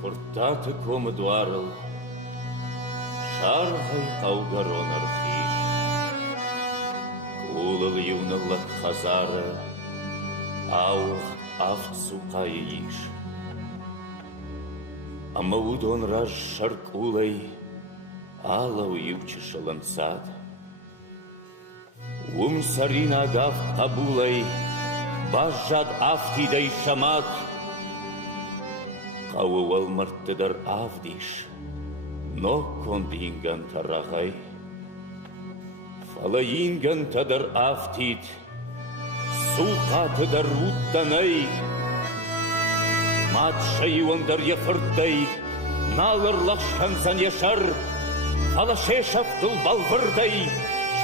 Purtată comodoară, șarhai qaugaron arxiș, culăl iunălă khazară, auh aftsuqayiș. Amăudon raj șarculăi, alau iucișă lănțat, sarina gaf qabulăi, bajad aftidei șamat, Qawwal martadar avdish, no kondingan taragay, falayingan tadar aftit, suqatadar uttanay, matshayuandar yafarday, nalar laqshkansan yashar, falasheşaftul balvarday,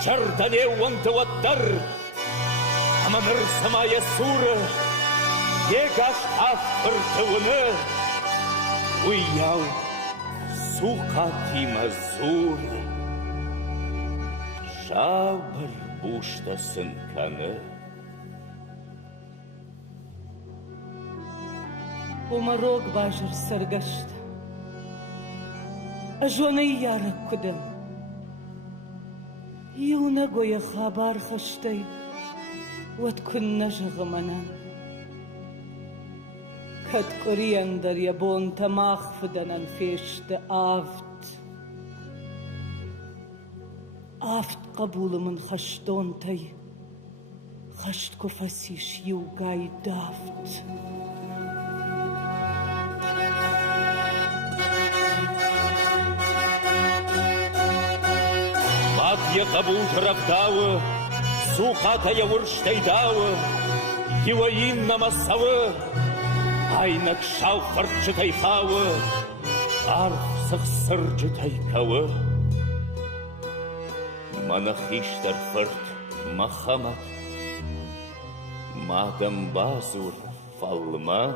jardanewantawattar, amamir samaya sura, yegash afırtavını, Uiau suqati mazur, Jabr bushtasın kanı. Umarog bajır sargaştı, Ajvanay yarak kudam, Yuna goya khabar khashtay, Wat kunna jagamanan. Kad koriander yabon tamach fudanan feşte aft qabulumun khashton tay khasht kufasish yugay daft Mat ya qabul tarafdağı suqata yavurştay dağı Yivayin namasavı Aynak şalfarçıtay xavı, arf sıxsırcıtay kavı. Manahiştar fırt mahamat, madam bazur falman.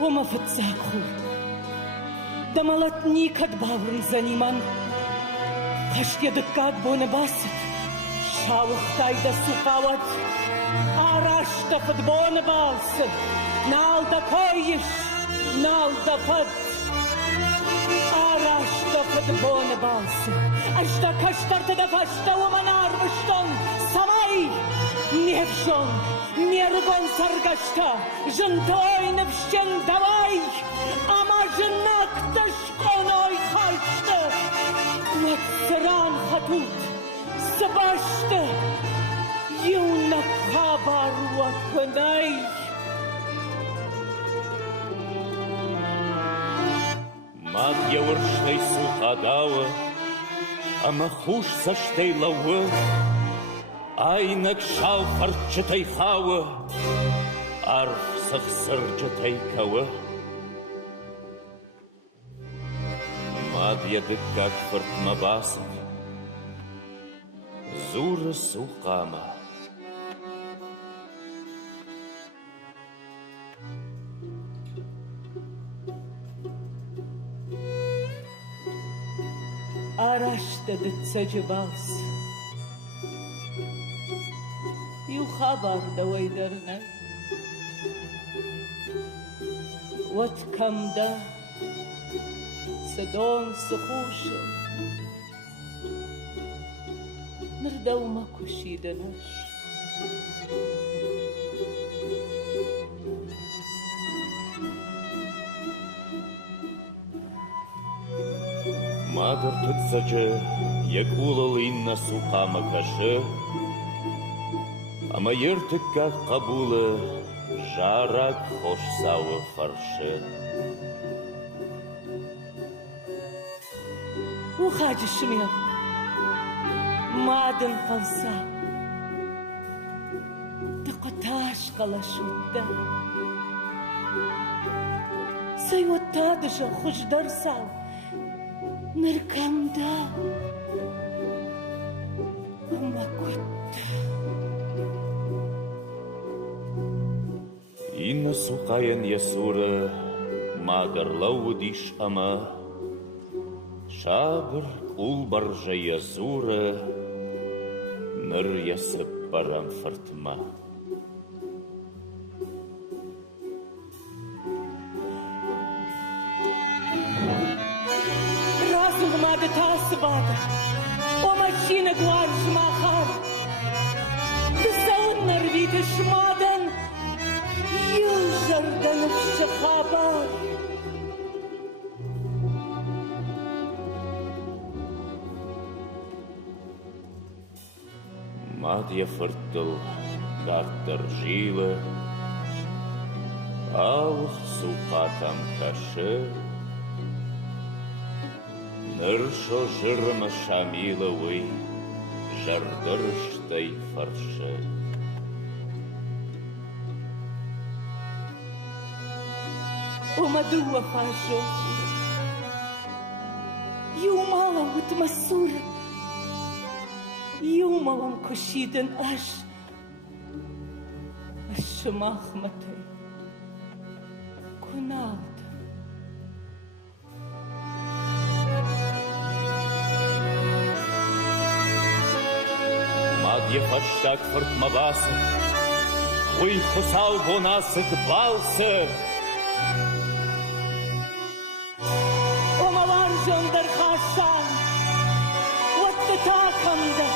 Oma fıtsakhu, damalatni kad bavrın zaniman. Kaşyadıkkad bone basit, şavıhtayda suqavat. Araşta futbol balsı, nalda koyiş, nalda fat. Araşta futbol balsı, ajda kaştarta da faşta umanarmışton. Samay, nevşon, nergon sargaşta, jınta oynavşen davay. Ama jınakta şkonoy halçta. Vatsaran hatut, sabaşta. Yuna khabar wakanay. Mad yavurştay suqadağı, ama xush saştay lavı. Aynak şalfarçıtay xavı, arf sıxsırcıtay kavı. Mad yadıkkak fırtma basık, zura suqama. Araşta dıtsacı bals. Yu khabar da waydarna. Wat kamda sadon sıxuşa. Nırdavma kuşidanaş. Madır tıtsacı, yakulal inna suqama kaşı, ama yırtıkka qabulu, jarak hoş savı farşı. وخاج الشمير مادن قلصا تقتاش قلشوتا سيوتادش خوش درسا نركم دا وما كنت Инна сукаян ясура, магарлау диш ама, шабр улбаржа ясура, ныр ясып барам фыртма. Разум мада тасбада, о мачина гуарш махар, тсаун нарвита шмадан, يوجردن الشخابات Мадья фыртыл гартыр жилы, алх сукатам кашы, ныршо жырма шамиловый, жардырыштай фаршы. ومدوة فاجو يوما وتمسور يوما وانكشيدن الشماخ متي كناد Мадья фаштак фыртмабасы, уй хусал бонасык балсы, جندر خاشان واتتاكمده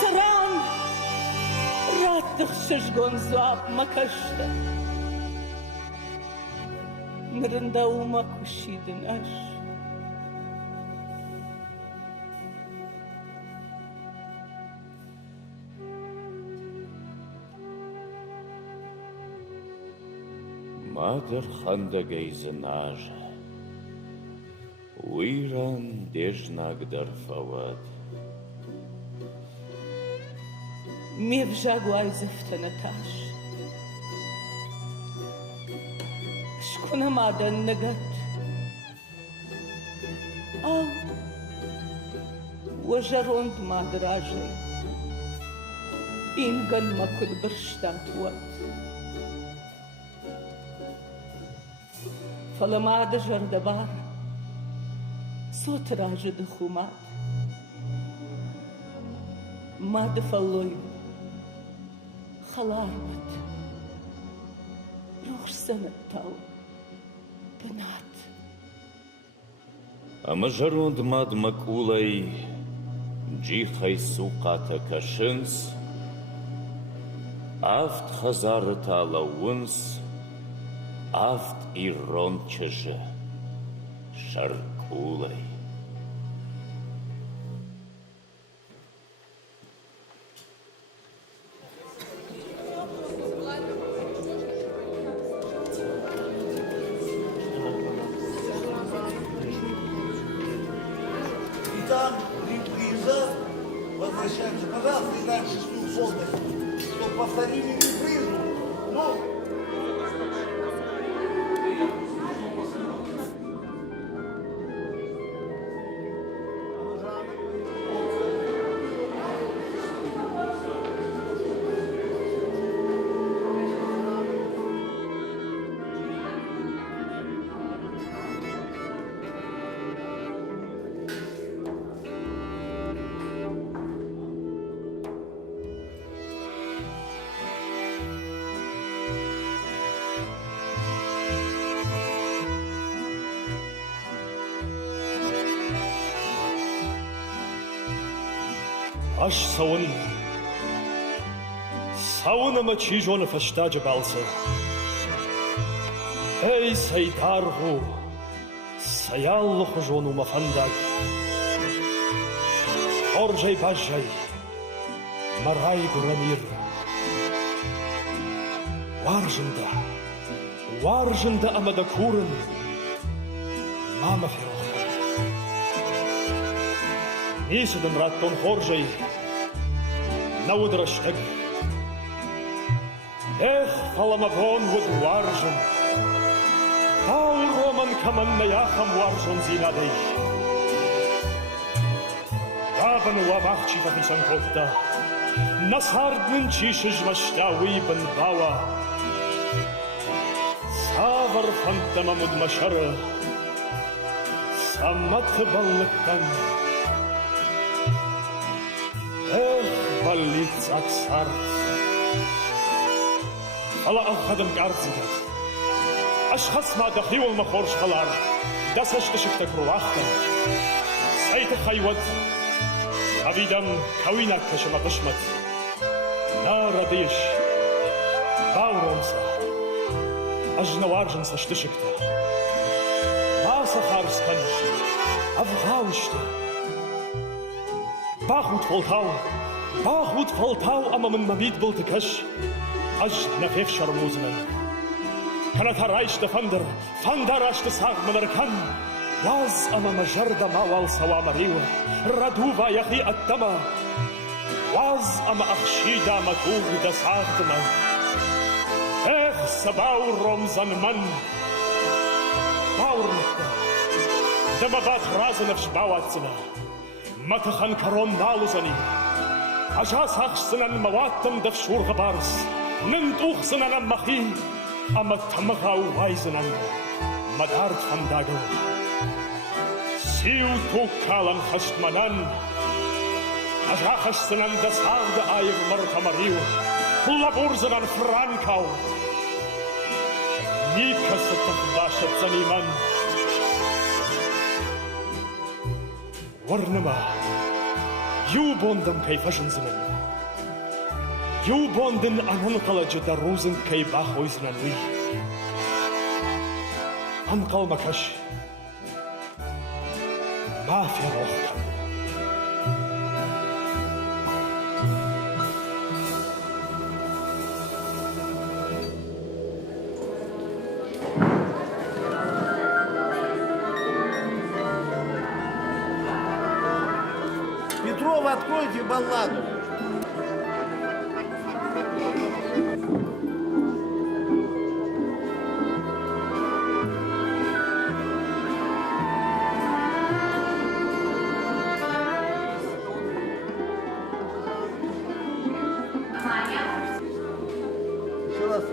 سران راتخ ششگون زواب مكشته نرنده وما كشيدن Мадыр ханда гейзенажа, ويران ديجناقدر فواد ميبجاق وايزفت نتاش شكون مادا نقت أو وجروند ما دراجي إن قل ما كل برشتات وقت فلما دجر دبار صوت راجد خمات ما دفلوي خلاربت روح سنة تاو بنات أما جروند ماد مكولي جيخي سوقاتا كشنس أفت خزارتا لونس أفت إيرون چجه شركولي Там приезжал, возвращаемся, пожалуйста, и дальше шлю полностью, чтобы повторили репризу. Ну, Аш сауна мачижона фаштаджа балса. Эй, сайдаргу, саялло хожону мафандаг. Оржай бажай, марай гурамир. Варжында амадакурын, мама фероха. Нисден раттон хоржей, на удрштег. Эх, фаламавон вуд варжен, Тау роман каман на яхам варжен зинадей. Бабан вавахчи вахисан котта, Насарднен чишеж маштауи бенбава. Савар фантама мудмашара, Самат баллыктан. Эх, баллиц аксарт. Ала алхадам гарцигат. Ашхас ма дахиул махорш халар. Дасаштышыктак руахтан. Сайты хайват. Авидам кавина кашама башмат. Нарадыш. Бауронса. Ажнаваржен саштышыкта. Маса харскан. Авгаушта. Бахут фолтау, ама мен мамид был тыкаш. Аж нафев шармузынан. Канатарайш да фандараш да сагманаркан. Яз ама мажарда мавал савамарива. Радува яхи аттама. Ваз ама ахшида матуг да сагдма. Эх, сабау ромзанман. Баурнахта. Дамабат разанавш бауатсина. Матахан карон налузани. Ажа сахсынан маваттам да вшурга барс. Нент ухсынан махи. Ама тамагау вайзынан. Мадарт фандагал. Сиу тукалан хаштманан. Ажа хашсынан да сагда айв мартамарил. Лабурзанан франкау. Никаса тахдашат заниман. Варнама. Юбондам кайфашынзынан. Юбондын ананқаладжы дарузын кайбах ойзынан уй. Анқал макаш. Мафия рохтан. Петрова, откройте балладу. Еще раз.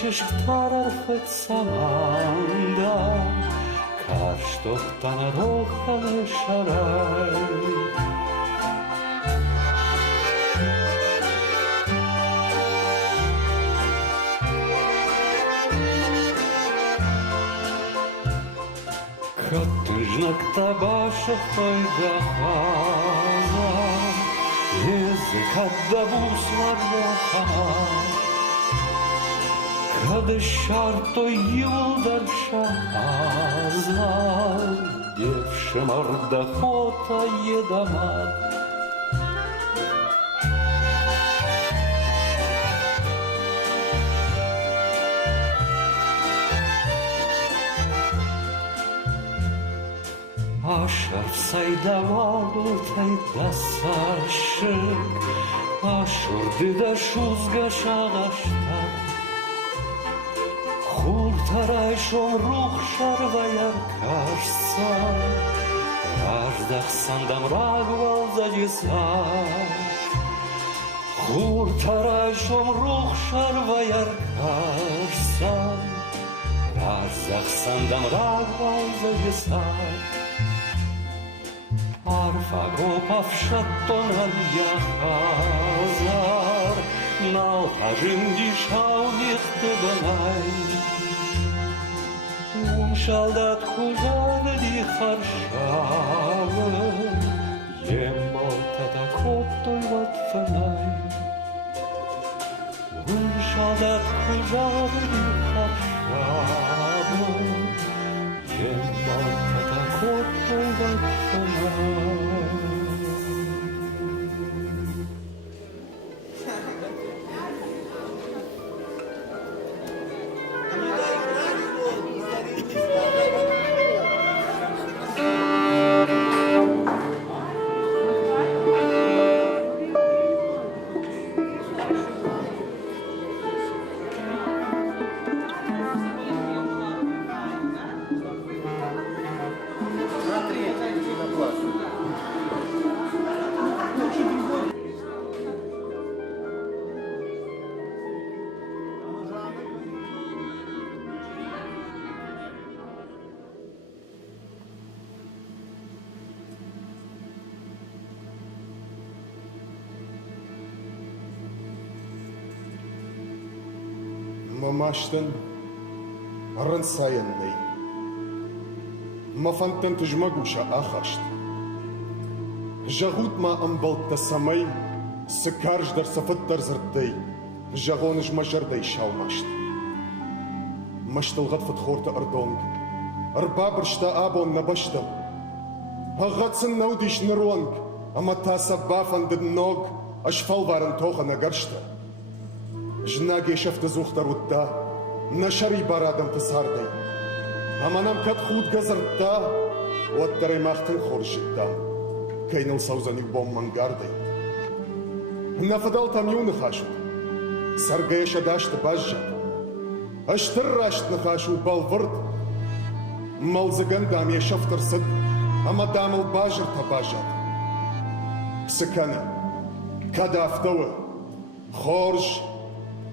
Шештар арфет саманда, карштохтан рохане шарай. Катыжнак табаша хайгахаза, язык отдабус варрахана. Кады шартой йылдар шаазлар, девшим ардахота едамат. Ашарф сайдавалтай дасашык, ашурды да шузга шағашта. Хуртарай шомрух шарваяр кашса, Раждахсан дамрагвал задеса. Хуртарай шомрух шарваяр кашса, Раждахсан дамрагвал задеса. Arfa gopavshatton al yachazar, Nal hajim di shau nichte benai. Шалдат хужан ди харшавы, Емолта да коттой ват фанай. Шалдат хужан ди харшавы, Емолта да коттой ват фанай. Мамаштан арансаянный. Мафантан тужмагуша ахашт. Жагут ма амбалта самай, сыкарждар сафыттар зырттай, жагоныш мажардай шалмашт. Маштылгат фытхорта ардонг, арбабыршта абон набаштам. Агатсын наудиш наруанг, аматаса бафан дедног, ашфалваран тоха нагаршта. Жнаге шафта зухтарутта, нашари барадам тасардай. Аманам кат худ газарта, оттаре махтын хоршитта. Кейныл саузаник бом мангардай. Нафадал там юны хашут, саргая шадашта бажжат. Аштыррашт нахашу балвырд, малзагандам я шафтар сад, амадамыл бажыр табажат. Сыкана, када автовы, хорж,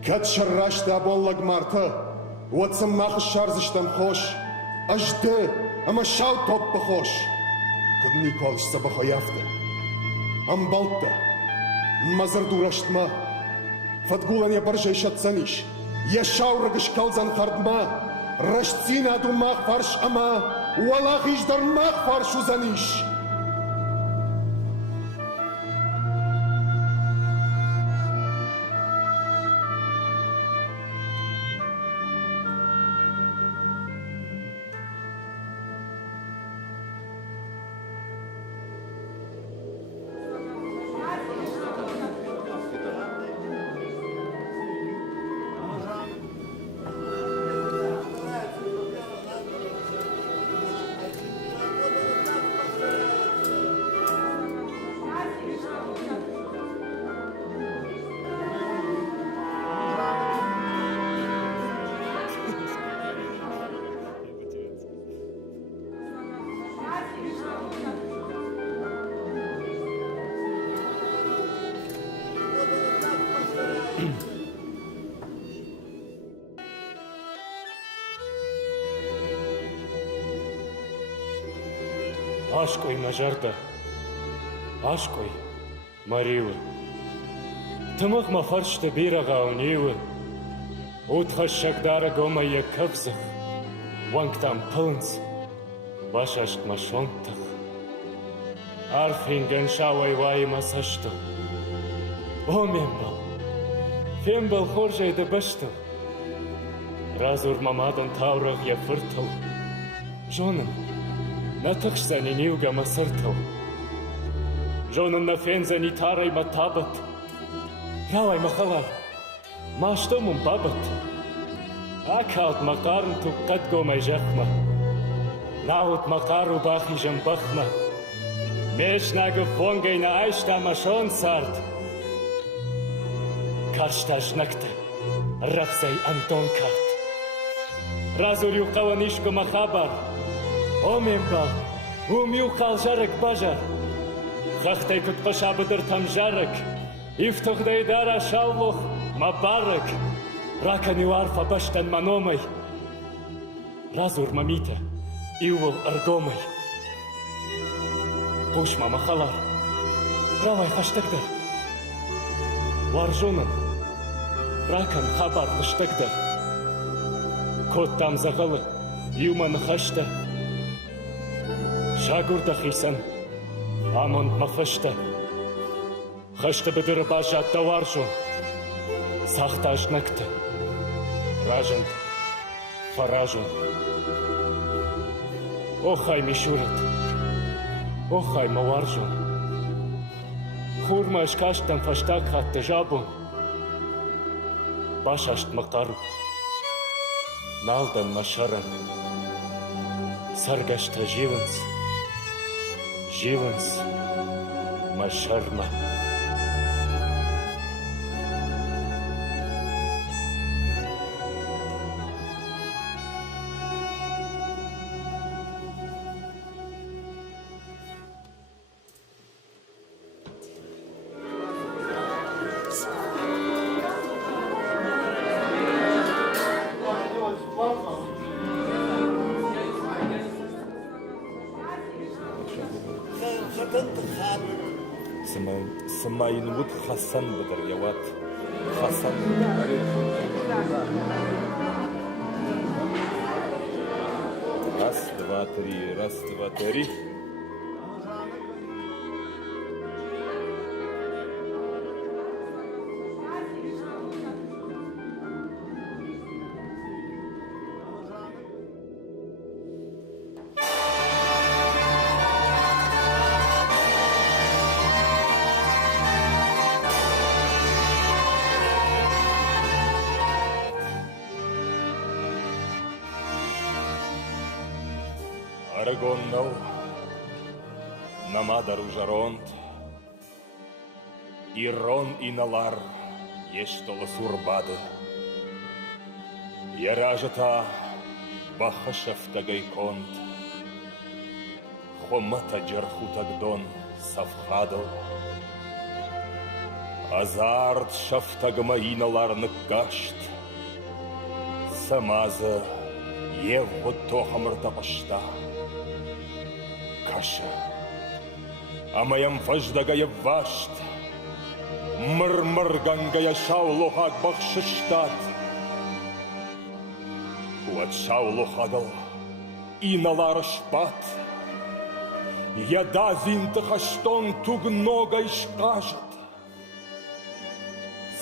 Кад шаррашта абон лагмарта, Уатсам махы шарзыштам хош, Ажды, ама шау топпа хош. Кудни колыш сабаха яфта. Амбалта, мазар дураштма, Фатгулан я баржай шатсаниш, Я шау рагыш калзан хардма, Рашцина адумах фарш ама, Уалах иждармах фарш узаниш. Ашкой мажарда, ашкой маривы. Тымық мафаршты бирага унивы. Утха шагдара гома якавзах. Вангтам пылынс, башашт машонтах. Арфинген шавай вайма саштыл. О мембал, фембал хоржайды баштыл. Разур мамадан таврах я фыртыл. Жоным, Натахшзани ниуга масыртыл. Жонын на фензани тарай матабат. Ялай махалар, маштомун бабат. Акалт мақарын туктат гомай жақма. Naut makaru bachi jambachna. Meshnaga vongay na aishta mashon sart. Karshta shnakta. Rafsay Anton kart. Razur yuqawanishko mahabar. Omimba. Yuqal jarek bajar. Gachtay kut qashabadir tam jarek. Iftogday dara shalloch mabarak. Rakani warfa bashtan manomay. Razur mamita. Iwal ardomay. Pushma mahalar. Равай хаштагдар. Варжунан. Ракан хабар лыштагдар. Кот там загалы. Юман хашта. Шагурда хисан. Амон мафашта. Хашта бедыр бажат да варжун. Сахта ажнакта. Ражан. Фаражун. Охай мишурат. Охай маваржун. Хурма ашкаштан фаштак хатта жабун. Башашт макару. Налдан машаран. Саргашта живанс. Живанс. Машарма. Самайнвуд Хасан бадр яват. Хасан. Раз, два, три, раз, два, три. Арагоннау, намадару жаронт, ирон иналар, ештола сурбады. Яражата бахашафтагай конт, хомата джархутагдон савхадо. Азарт шафтагмаиналарны кашт, самаза евго тохамырта пашта. Каша, а моям фаждагая вашт, мрмргангая шаулохак бахшиштат. Вот шаулохагал и налар шпат, яда зинтахаштон тугногай шкажет.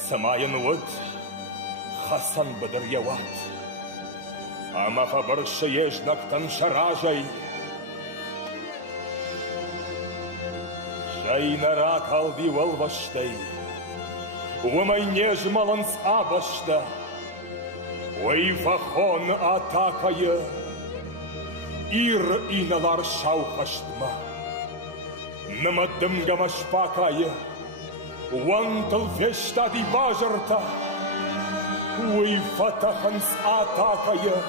Самаян вот Хасан бадр яват, а мафабарша ежнак таншаражай. Жайнарат алди валваштай, умай нежмаланс абашта, ой фахон атакая, ир иналар шаухаштма, намадым гамашпакая, уантал вештади бажарта, ой фатаханс атакая,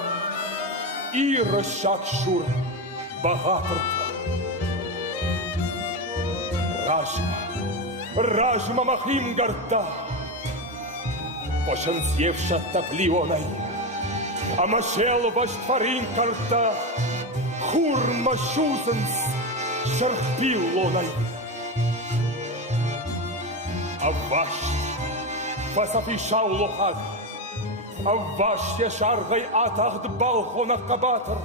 ир шакшур багатырта. Ражма махим гарта, пошансевша таплионай, а машел ваштфарин карта, хурма шузенс шарпилонай. А ваш фасафишау лохаг, а ваш яшаргай атахд балхона кабатар,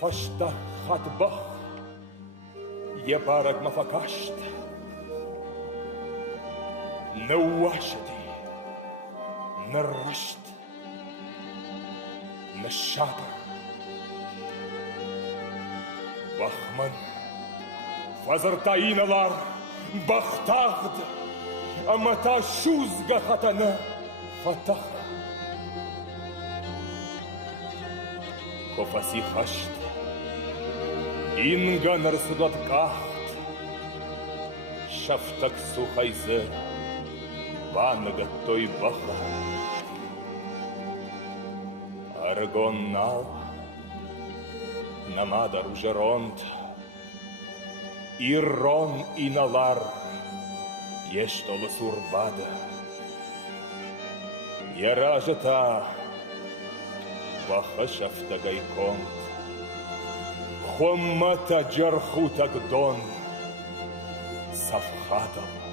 фашта хатбах. Ебарак мафакашт, науашади, нарашт, нашата, бахман, фазартаиналар, бахтагд, амата шузга хатана, фатаха. Хофаси хашт. Инганар судат кахт. Шафтак сухайзе. Ванага той баха. Аргоннал. Намадар ужеронт. Ирон и налар. Ештолы сурбада. Яражета. Баха шафтагайконт. Хоммата джархутагдон. Савхатал.